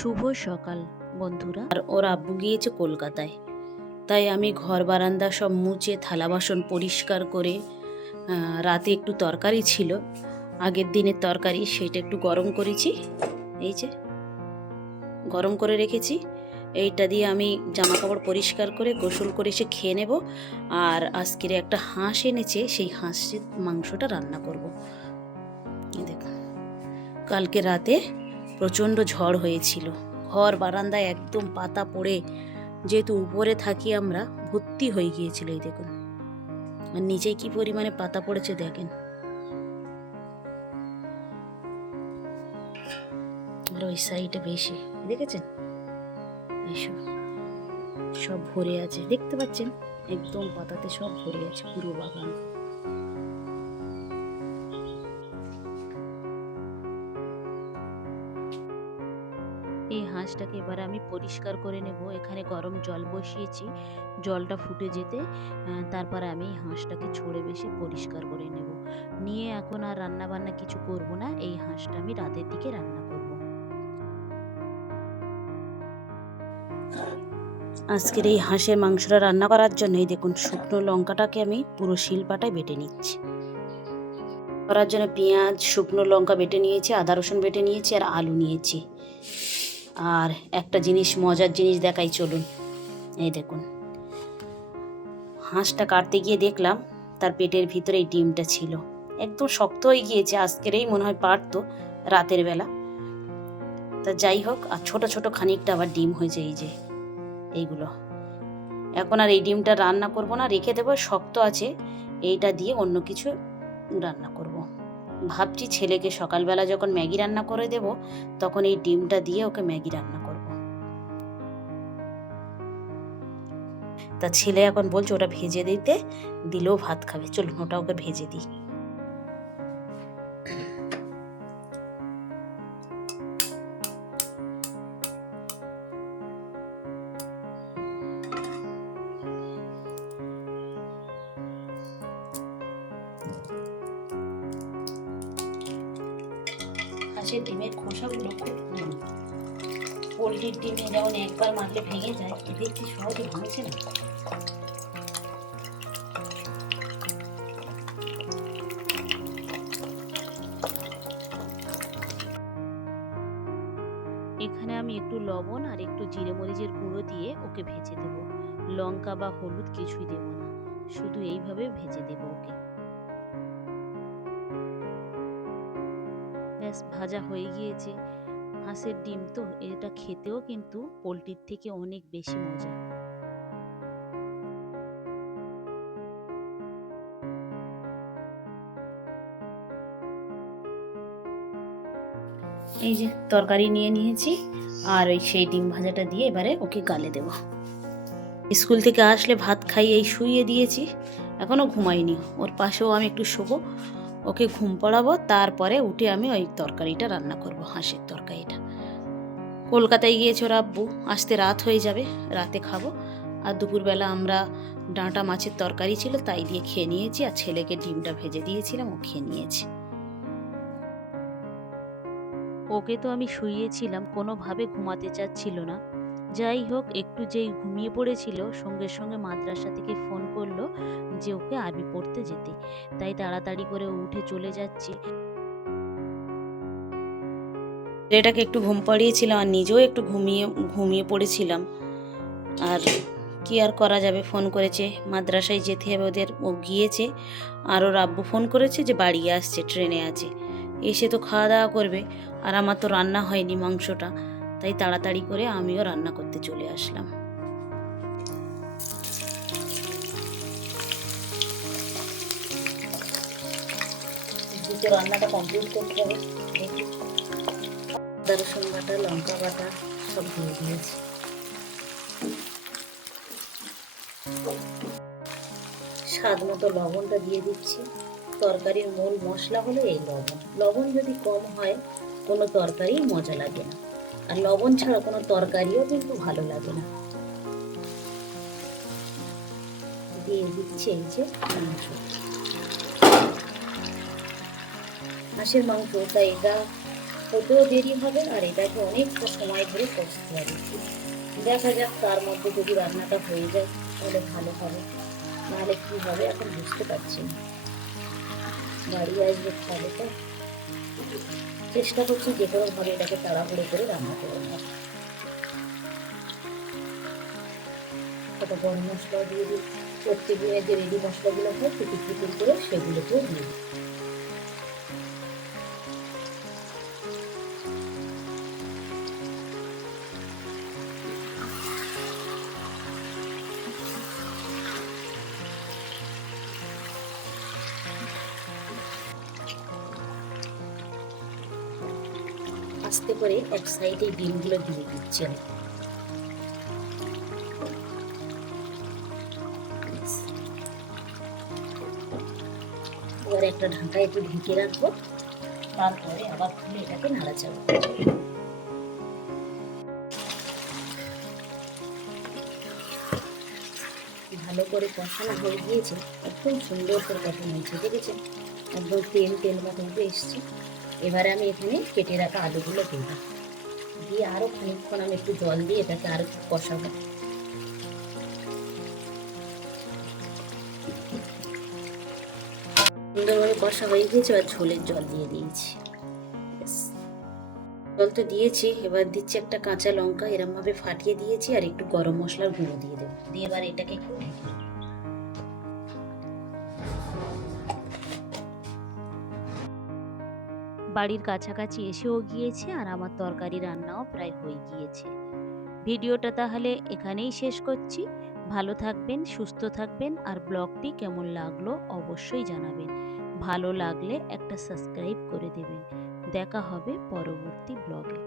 শুভ সকাল বন্ধুরা। আর ওর আব্বু গিয়েছে কলকাতায়, তাই আমি ঘর বারান্দা সব মুছে থালা বাসন পরিষ্কার করে রাতে একটু তরকারি ছিল, আগের দিনের তরকারি, সেটা একটু গরম করেছি। এই যে গরম করে রেখেছি, এইটা দিয়ে আমি জামা কাপড় পরিষ্কার করে গোসল করে এসে খেয়ে নেব। আর আজকের একটা হাঁস এনেছে, সেই হাঁসের মাংসটা রান্না করব। দেখুন, কালকে রাতে প্রচণ্ড ঝড় হয়েছিল, ঘর বারান্দায় একদম পাতা পড়ে, যেহেতু উপরে থাকি আমরা, ভর্তি হয়ে গিয়েছিল। এই দেখুন, আর নিচে কি পরিমাণে পাতা পড়েছে দেখেন। আর ওই সাইডে বেশি, দেখেছেন? এইসব সব ভরে আছে, দেখতে পাচ্ছেন? একদম পাতাতে সব ভরে আছে পুরো বাগান। এই হাঁসটাকে এবার আমি পরিষ্কার করে নেব। এখানে গরম জল বসিয়েছি, জলটা ফুটে যেতে তারপরে আমি এই হাঁসটাকে ছড়ে বেশি পরিষ্কার করে নেব। নিয়ে এখন আর রান্না বান্না কিছু করব না, এই হাঁসটা আমি রাতের দিকে রান্না করব। আজকের এই হাঁসের মাংসটা রান্না করার জন্য এই দেখুন, শুকনো লঙ্কাটাকে আমি পুরো শিলপাটায় বেটে নিচ্ছি। করার জন্য পেঁয়াজ, শুকনো লঙ্কা বেটে নিয়েছি, আদা রসুন বেটে নিয়েছি, আর আলু নিয়েছি। আর একটা জিনিস, মজার জিনিস দেখাই, চলুন। এই দেখুন, হাঁসটা কাটতে গিয়ে দেখলাম তার পেটের ভিতরে এই ডিমটা ছিল, একদম শক্ত হয়ে গিয়েছে। আজকেরই মনে হয় পারতো রাতের বেলা, তা যাই হোক। আর ছোট ছোট খানিকটা আবার ডিম হয়েছে, এই যে এইগুলো। এখন আর এই ডিমটা রান্না করব না, রেখে দেবো, শক্ত আছে। এইটা দিয়ে অন্য কিছু রান্না করব। ভাবছি ছেলেকে সকালবেলা যখন ম্যাগি রান্না করে দেব, তখন এই ডিমটা দিয়ে ওকে ম্যাগি রান্না করব। তা ছেলে এখন বলছে ওটা ভেজে দিতে, দিলেও ভাত খাবে। চলুন ওটা ওকে ভেজে দিই। হাঁসের ডিমের খোসাগুলো খুব পুরনো। পোলট্রির ডিমে যেমন একবার মারলে ভেঙে যায়, দেখছি সহজে ভাঙছে না। এখানে আমি একটু লবণ আর একটু জিরে মরিচের গুঁড়ো দিয়ে ওকে ভেজে দেব। লঙ্কা বা হলুদ কিছুই দেব না, শুধু এইভাবে ভেজে দেব ওকে। ব্যাস, ভাজা হয়ে গিয়েছে। হাঁসের ডিম তো, এটা খেতেও কিন্তু পোলট্রির থেকে অনেক বেশি মজা। এই যে তরকারি নিয়ে নিয়েছি, আর ওই সেই ডিম ভাজাটা দিয়ে এবারে ওকে গালে দেব। স্কুল থেকে আসলে ভাত খাইয়ে শুইয়ে দিয়েছি, এখনো ঘুমাইনি। ওর পাশেও আমি একটু শোবো, ওকে ঘুম পড়াবো, তারপরে উঠে আমি ওই তরকারিটা রান্না করব, হাঁসের তরকারিটা। কলকাতায় গিয়েছে ওর আব্বু, আসতে রাত হয়ে যাবে, রাতে খাবো। আর দুপুরবেলা আমরা ডাঁটা মাছের তরকারি ছিল, তাই দিয়ে খেয়ে নিয়েছি। আর ছেলেকে ডিমটা ভেজে দিয়েছিলাম, ও খেয়ে নিয়েছে। ওকে তো আমি শুইয়েছিলাম, কোনোভাবে ঘুমাতে চাচ্ছিল না। যাই হোক, একটু যেই ঘুমিয়ে পড়েছিল, সঙ্গে সঙ্গে মাদ্রাসা থেকে ফোন করলো যে ওকে আরবি পড়তে যেতে। তাই তাড়াতাড়ি করে উঠে চলে যাচ্ছি। ছেলেটাকে একটু ঘুম পাড়িয়েছিলাম, আর নিজেও একটু ঘুমিয়ে ঘুমিয়ে পড়েছিলাম। আর কি আর করা যাবে, ফোন করেছে, মাদ্রাসায় যেতে হবে ওদের। ও গিয়েছে, আর ওর আব্বু ফোন করেছে যে বাড়ি আসছে, ট্রেনে আছে, এসে তো খাওয়া দাওয়া করবে। আর আমার তো রান্না হয়নি মাংসটা, তাই তাড়াতাড়ি করে আমিও রান্না করতে চলে আসলাম। রান্নাটা কমপ্লিট করতে হবে। দেখি, আদা রসুন বাটা, লঙ্কা বাটা সব দিয়ে দিয়েছি। স্বাদ মতো লবণটা দিয়ে দিচ্ছি। তরকারির মূল মশলা হলো এই লবণ। লবণ যদি কম হয়, কোনো তরকারি মজা লাগে না, আর লবণ ছাড়া কোনো তরকারিও কিন্তু ভালো লাগে না। দিয়ে দিচ্ছি এই যে মাংস, হাঁসের মাংস, তাই এটা হতেও দেরি হবে আর এটাকে অনেকটা সময় ধরে কষতে হবে। দেখা যাক, তার মধ্যে যদি রান্নাটা হয়ে যায় তাহলে ভালো হবে, নাহলে কি হবে এখন বুঝতে পারছি না। বাড়ি আসবে খাবে তো, চেষ্টা করছি যে কোনো ভাবে এটাকে তাড়াহুড়ো করে রান্না করে নেওয়ার। কত গরম মশলা দিয়ে দিই, প্রত্যেকদিনের যে রেডি মশলাগুলো হয় টিকিট টিকিট করে সেগুলোকেও দিয়ে দিই। আস্তে করে এক সাইডে ডিমগুলো দিয়ে দিচ্ছি আমি। এবার একটা ঢাকা একটু ঢেকে রাখবো, তারপরে আবার খুলে এটাকে নাড়াচাড়া করবো। ভালো করে কষানো হয়ে গিয়েছে, একদম সুন্দর করে কষানো হয়েছে, দেখেছেন একদম তেল তেল মতো উঠে এসছে। এবারে আমি এখানে কেটে রাখা আলুগুলো দেবো, দিয়ে আরো খানিকক্ষণ আমি একটু জল দিয়ে এটাকে আরো একটু কষাবো। সুন্দরভাবে কষা হয়ে গিয়েছে, এবার ঝোলের জল দিয়ে দিয়েছি। জল তো দিয়েছি, এবার দিচ্ছি একটা কাঁচা লঙ্কা এরম ভাবে ফাটিয়ে দিয়েছি, আর একটু গরম মশলার গুঁড়ো দিয়ে দেবো, দিয়ে এবার এটাকে একটু ঢেকে দেবো। বাড়ির কাছাকাছি এসেও গিয়েছে আর আমার তরকারি রান্নাও প্রায় হয়ে গিয়েছে। ভিডিওটা তাহলে এখানেই শেষ করছি। ভালো থাকবেন, সুস্থ থাকবেন, আর ব্লগটি কেমন লাগলো অবশ্যই জানাবেন। ভালো লাগলে একটা সাবস্ক্রাইব করে দেবেন। দেখা হবে পরবর্তী ব্লগে।